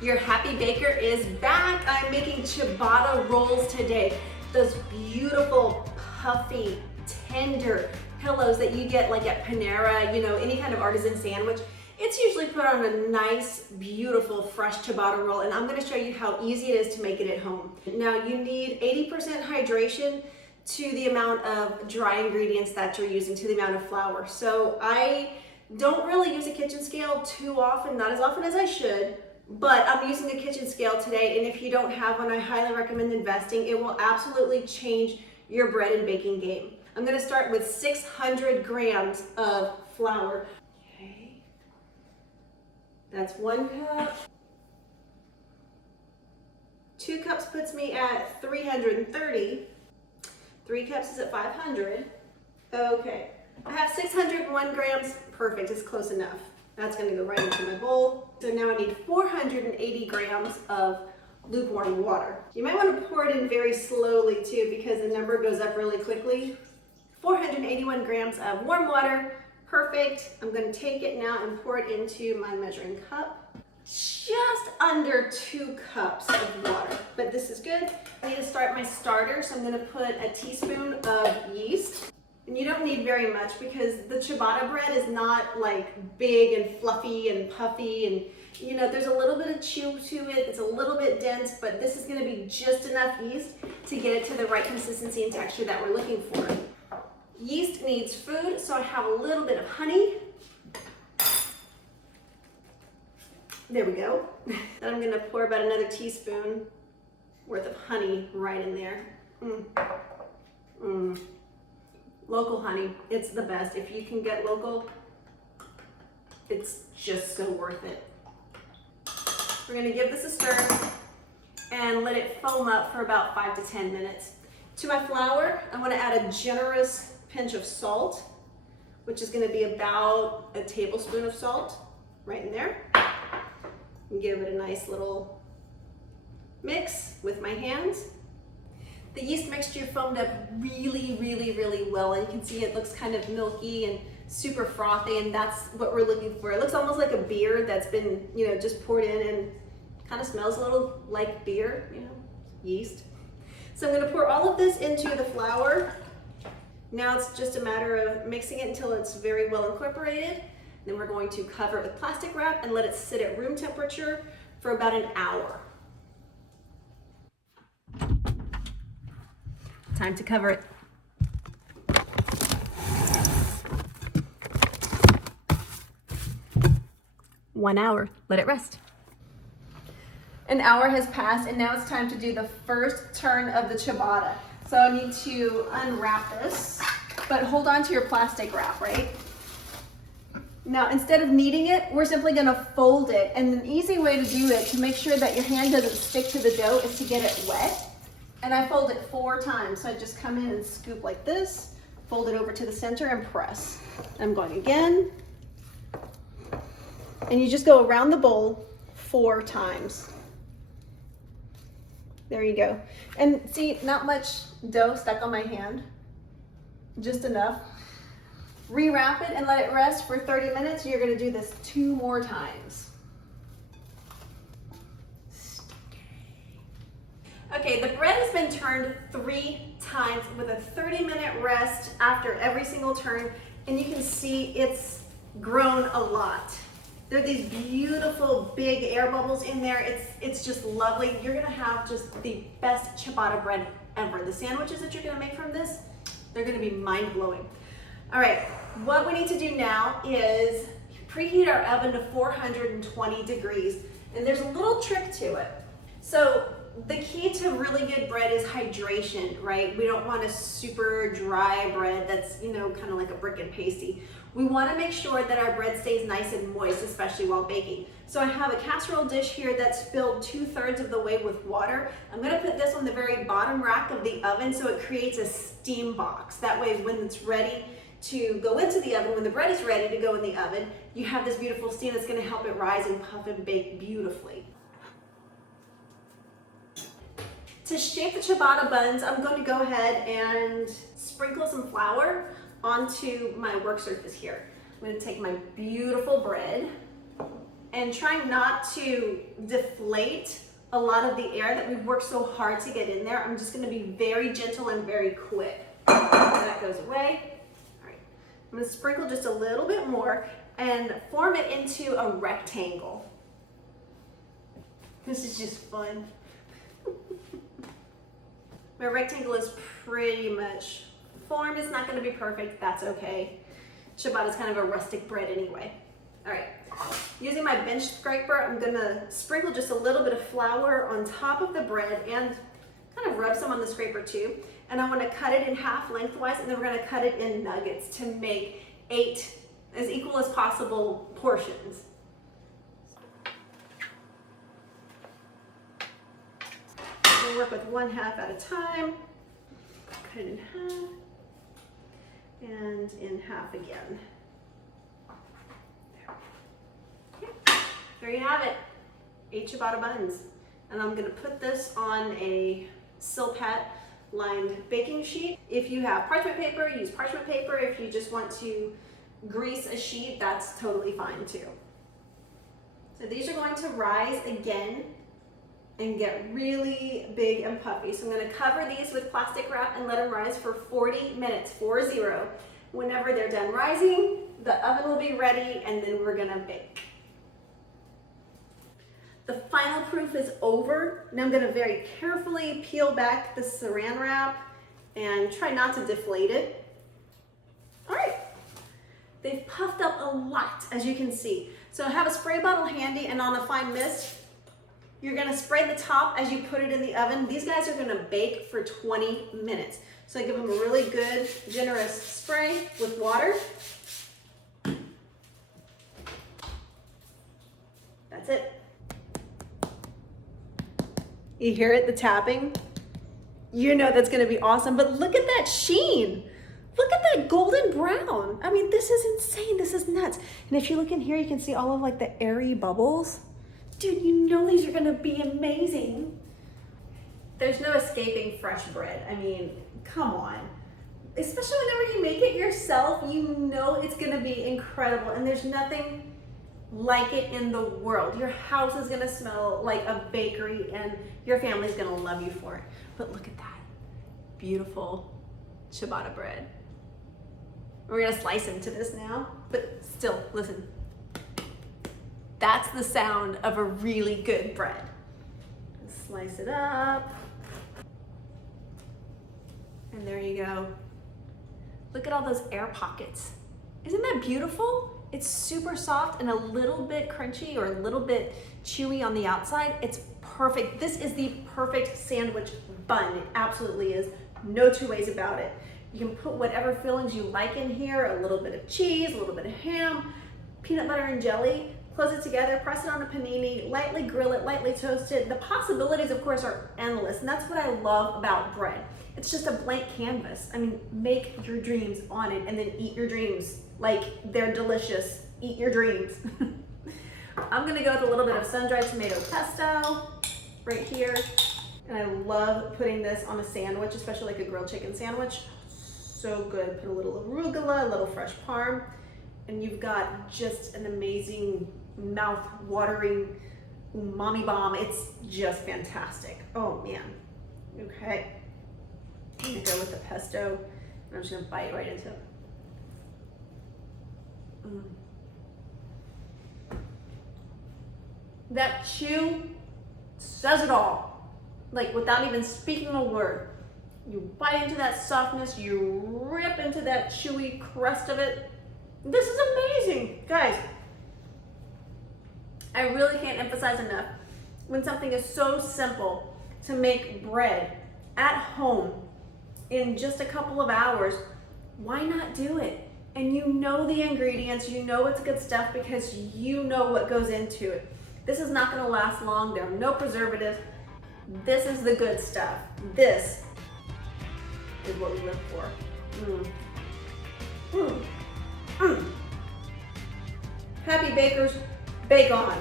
Your happy baker is back. I'm making ciabatta rolls today. Those beautiful, puffy, tender pillows that you get like at Panera, you know, any kind of artisan sandwich. It's usually put on a nice, beautiful, fresh ciabatta roll, and I'm gonna show you how easy it is to make it at home. Now, you need 80% hydration to the amount of dry ingredients that you're using, to the amount of flour. So I don't really use a kitchen scale too often, not as often as I should, but I'm using a kitchen scale today, and if you don't have one, I highly recommend investing. It will absolutely change your bread and baking game. I'm gonna start with 600 grams of flour. Okay, that's 1 cup. 2 cups puts me at 330. 3 cups is at 500. Okay, I have 601 grams. Perfect, it's close enough. That's gonna go right into my bowl. So now I need 480 grams of lukewarm water. You might wanna pour it in very slowly too, because the number goes up really quickly. 481 grams of warm water, perfect. I'm gonna take it now and pour it into my measuring cup. Just under 2 cups of water, but this is good. I need to start my starter, so I'm gonna put a teaspoon of yeast. And you don't need very much because the ciabatta bread is not like big and fluffy and puffy, and you know, there's a little bit of chew to it. It's a little bit dense, but this is gonna be just enough yeast to get it to the right consistency and texture that we're looking for. Yeast needs food, so I have a little bit of honey. There we go. Then I'm gonna pour about another teaspoon worth of honey right in there. Local honey, it's the best. If you can get local, it's just so worth it. We're gonna give this a stir and let it foam up for about 5 to 10 minutes. To my flour, I'm gonna add a generous pinch of salt, which is gonna be about a tablespoon of salt right in there. And give it a nice little mix with my hands. The yeast mixture foamed up really well, and you can see it looks kind of milky and super frothy, and that's what we're looking for. It looks almost like a beer that's been, you know, just poured in, and kind of smells a little like beer, you know, yeast. So I'm gonna pour all of this into the flour. Now it's just a matter of mixing it until it's very well incorporated. Then we're going to cover it with plastic wrap and let it sit at room temperature for about an hour. Time to cover it. One hour, let it rest. An hour has passed, and now it's time to do the first turn of the ciabatta. So I need to unwrap this, but hold on to your plastic wrap, right? Now, instead of kneading it, we're simply gonna fold it. And an easy way to do it, to make sure that your hand doesn't stick to the dough, is to get it wet. And I fold it 4 times. So I just come in and scoop like this, fold it over to the center and press. I'm going again. And you just go around the bowl 4 times. There you go. And see, not much dough stuck on my hand, just enough. Rewrap it and let it rest for 30 minutes. You're gonna do this 2 more times. Okay, the bread has been turned 3 times with a 30-minute rest after every single turn, and you can see it's grown a lot. There are these beautiful big air bubbles in there. It's just lovely. You're gonna have just the best ciabatta bread ever. The sandwiches that you're gonna make from this, they're gonna be mind-blowing. All right, what we need to do now is preheat our oven to 420 degrees, and there's a little trick to it. So the key to really good bread is hydration, right? We don't want a super dry bread that's, you know, kind of like a brick and pasty. We want to make sure that our bread stays nice and moist, especially while baking. So I have a casserole dish here that's filled 2/3 of the way with water. I'm going to put this on the very bottom rack of the oven so it creates a steam box. That way, when it's ready to go into the oven, when the bread is ready to go in the oven, you have this beautiful steam that's going to help it rise and puff and bake beautifully. To shape the ciabatta buns, I'm going to go ahead and sprinkle some flour onto my work surface here. I'm going to take my beautiful bread and trying not to deflate a lot of the air that we've worked so hard to get in there. I'm just gonna be very gentle and very quick. That goes away. All right, I'm gonna sprinkle just a little bit more and form it into a rectangle. This is just fun. My rectangle is pretty much formed. It's not gonna be perfect, that's okay. Ciabatta is kind of a rustic bread anyway. All right, using my bench scraper, I'm gonna sprinkle just a little bit of flour on top of the bread and kind of rub some on the scraper too. And I wanna cut it in half lengthwise, and then we're gonna cut it in nuggets to make 8 as equal as possible portions. We'll work with 1/2 at a time. Cut it in half and in half again. There you have it, 8 ciabatta buns. And I'm gonna put this on a Silpat lined baking sheet. If you have parchment paper, use parchment paper. If you just want to grease a sheet, that's totally fine too. So these are going to rise again and get really big and puffy. So I'm gonna cover these with plastic wrap and let them rise for 40 minutes, 40. Whenever they're done rising, the oven will be ready and then we're gonna bake. The final proof is over. Now I'm gonna very carefully peel back the saran wrap and try not to deflate it. All right, they've puffed up a lot, as you can see. So have a spray bottle handy, and on a fine mist, you're gonna spray the top as you put it in the oven. These guys are gonna bake for 20 minutes. So give them a really good, generous spray with water. That's it. You hear it, the tapping? You know that's gonna be awesome, but look at that sheen. Look at that golden brown. I mean, this is insane, this is nuts. And if you look in here, you can see all of like the airy bubbles. Dude, you know these are gonna be amazing. There's no escaping fresh bread. I mean, come on. Especially whenever you make it yourself, you know it's gonna be incredible, and there's nothing like it in the world. Your house is gonna smell like a bakery and your family's gonna love you for it. But look at that beautiful ciabatta bread. We're gonna slice into this now, but still, listen. That's the sound of a really good bread. Slice it up. And there you go. Look at all those air pockets. Isn't that beautiful? It's super soft and a little bit crunchy or a little bit chewy on the outside. It's perfect. This is the perfect sandwich bun. It absolutely is. No two ways about it. You can put whatever fillings you like in here, a little bit of cheese, a little bit of ham, peanut butter and jelly. Close it together, press it on a panini, lightly grill it, lightly toast it. The possibilities, of course, are endless, and that's what I love about bread. It's just a blank canvas. I mean, make your dreams on it and then eat your dreams like they're delicious. Eat your dreams. I'm gonna go with a little bit of sun-dried tomato pesto right here. And I love putting this on a sandwich, especially like a grilled chicken sandwich. So good. Put a little arugula, a little fresh parm, and you've got just an amazing mouth-watering umami bomb. It's just fantastic. Oh man. Okay. I'm gonna go with the pesto, and I'm just gonna bite right into it. That chew says it all. Like without even speaking a word. You bite into that softness, you rip into that chewy crust of it. This is amazing, guys. I really can't emphasize enough when something is so simple to make bread at home in just a couple of hours, why not do it? And you know the ingredients, you know it's good stuff because you know what goes into it. This is not gonna last long, there are no preservatives. This is the good stuff. This is what we live for. Happy bakers, bake on.